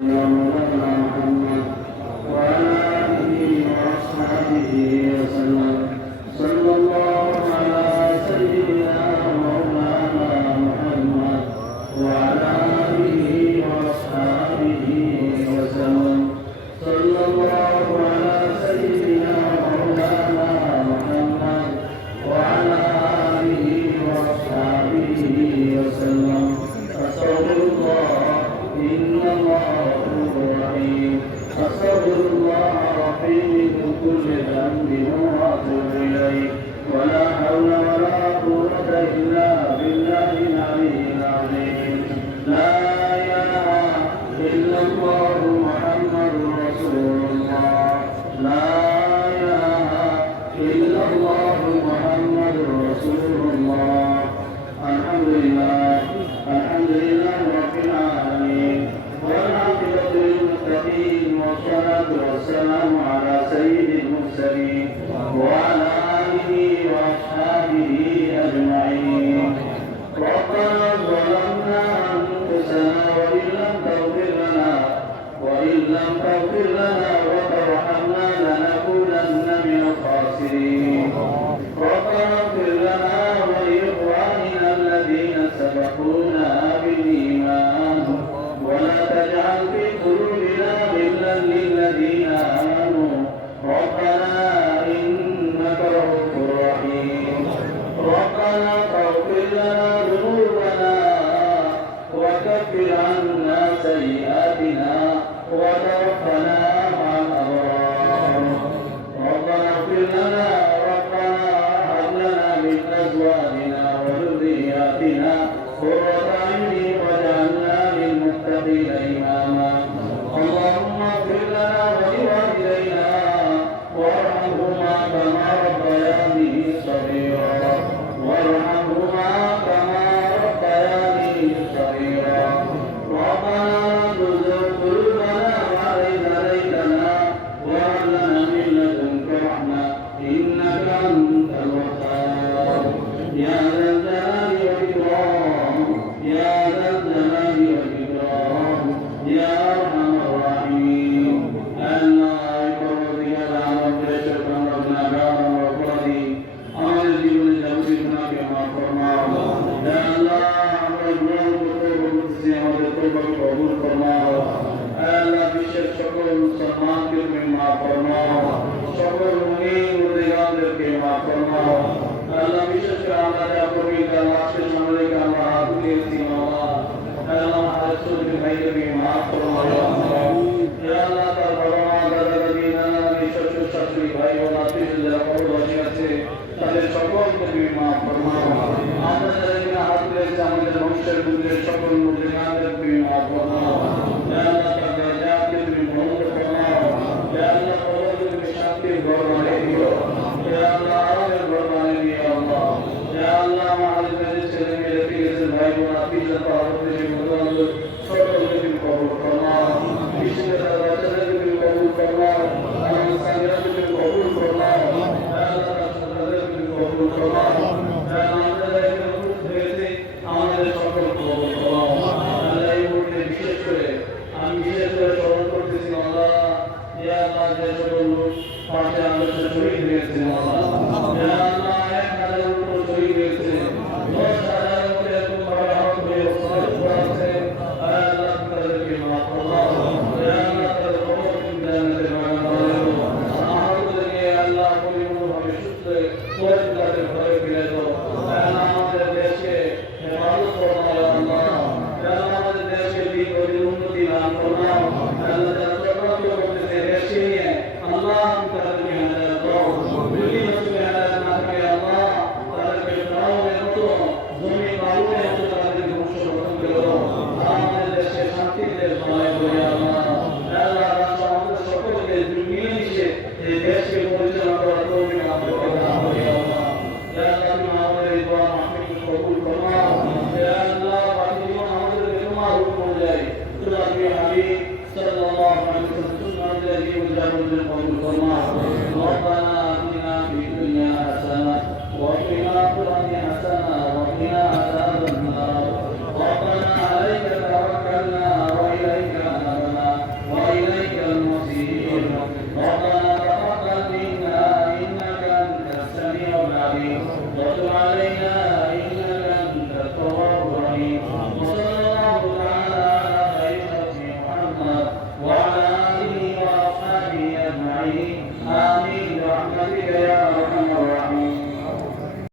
مولانا محمد وعلى آله وأصحابه وسلم صلى الله على سيدنا مولانا محمد وعلى آله وأصحابه وسلم صلى الله على سيدنا مولانا محمد وعلى آله وأصحابه وسلم أستغفر الله إن الله غفور رحيم أستغفر الله رحيم من كل ذنب وأتوب إليه ولا حول ولا قوة إلا بالله العلي العظيم لا إله إلا الله محمد رسول الله لا إله إلا الله محمد رسول الله الحمد لله الحمد لله رب العالمين والعاقبة للمتقين والصلاة والسلام على سيد المرسلين وعلى آله وأصحابه أجمعين ربنا ظلمنا أنفسنا وإن لم تغفر لنا وترحمنا لنكونن من الخاسرين ربنا اغفر لنا ولإخواننا الذين سبقونا بالإيمان ولا تجعل في قلوبنا غلا للذين آمنوا ربنا إنك رؤوف رحيم ربنا فاغفر لنا ذنوبنا وكفر عنا سيئاتنا وتوفنا مع الأبرار ربنا اغفر لنا ربنا هب لنا من أزواجنا وذرياتنا قرة أعين واجعلنا للمتقين إماما اللهم اغفر لنا ولوالدينا وارحمهما كما ربياني صغيرا وارحمهما كما ربياني صغيرا ربنا تزغ قلوبنا بعد إذ هديتنا وهب لنا من لدنك رحمة إنك أنت الوهاب يا ذا الجلال والإكرام يا ذا الجلال والإكرام يا أرحم الراحمين الله يقرضي على ربنا شكرا ربنا كرم وقرضي আমাদের জীবনে যাবতীয় গুনাহকে মাফ ফরমাও ইয়া আল্লাহ আমরা গুনাহ করতেছি আমাদের তওবাকে কবুল ফরমাও আল্লাহ বিশ্বের সকল মুসলমানকে তুমি মাফ ফরমাও সকল মুমিন মুমিনাতকে মাফ ফরমাও আল্লাহ বিশেষ করে আমরা যা পবিত্র আজকে সামনে আমরা হাত তুলেছি আল্লাহ আল্লাহ আমাদের ছোট ভাইদেরকে মাফ ফরমাও ইয়া আল্লাহ তার বাবা মা দাদা দাদি নানা নানি শ্বশুর শাশুড়ি ভাই বোন আত্মীয় যারা পরবাসী আছে তাদের সকলকে তুমি মাফ ফরমাও আমরা যারা এখানে হাত তুলেছি আমাদের বংশের বুদ্ধের সকল মুমিনাতকে তুমি মাফ ফরমাও ইয়া আল্লাহ তাদের জাতকে তুমি মঙ্গল ফরমাও ইয়া আল্লাহ কবরকে তুমি শান্তির ঘর বানিয়ে দিও ইয়া আল্লাহ আমাদের ঘর বানিয়ে দিও আল্লাহ ইয়া আল্লাহ আমাদের কাছে ছেলে মেয়ে রেখে গেছে ভাই বোন আত্মীয় সকলকে তুমি কবুল ফরমাও বিশেষ করে বাচ্চাদেরকে তুমি কবুল ফরমাও আমাদের সাথীদেরকে তুমি কবুল ফরমাও ইয়া আল্লাহ তাদেরকে তুমি কবুল ফরমাও ইয়া আল্লাহ আমাদের এখানে উপস্থিত হয়েছে আমাদের সকলকে কবুল ফরমাও আল্লাহ এই মুহূর্তে বিশেষ করে আমি স্মরণ করতেছি আল্লাহ ইয়া আল্লাহ যে সকল লোক পাশে আমাদের সাথে শহীদ হয়েছে আল্লাহ ইয়া আল্লাহ 1000 উপর শহীদ হয়েছে 10,000 উপরে এরকম ভাবে আহত হয়ে শহীদ হয়েছে আল্লাহ তাদেরকে মাফ ফরমাও ইয়া আল্লাহ তাদের কবরকে জান্নাতের বাগান বানাও আহতদেরকে আল্লাহ পরিপূর্ণভাবে সুস্থ করে তাদের ঘরে ফিরে দাও আল্লাহ আমাদের দেশকে হেফাজত ফরমাও ইয়া আল্লাহ ইয়া আল্লাহ আমাদের দেশকে দিক ও উন্নতি দান ফরমাও আল্লাহ যারা চক্রান্ত করতেছে দেশকে নিয়ে আল্লাহ তাদেরকে হেদায়েত দাও যদি নসিবে হেদায়েত না থাকে আল্লাহ তাদেরকে ফেরাউনের মতো জমি বালুনের মতো তাদেরকে ধ্বংস করতে দাও আমাদের দেশে শান্তির দেশ বানাই দাও ইয়া আল্লাহ আল্লাহ আমাদের সকলকে মিলেমিশে এই দেশকে পরিচালনা করার তৌফিক আমাদের দান করো ইয়া আল্লাহ ইয়া আল্লাহ তুমি আমাদের এই দোয়া মাহফিল কবুল ফরমাও ইয়া আল্লাহ বাকি জীবন আমাদের তোমার হুকুম অনুযায়ী তুমি হাবিব সাল্লাল্লাহু আলাইহি ওয়াসাল্লাম الذي وجب القبول فرماه ربنا آتنا في الدنيا حسنة وفي الآخرة حسنة وقنا عذاب النار ربنا عليك توكلنا وإليك أنبنا وتب علينا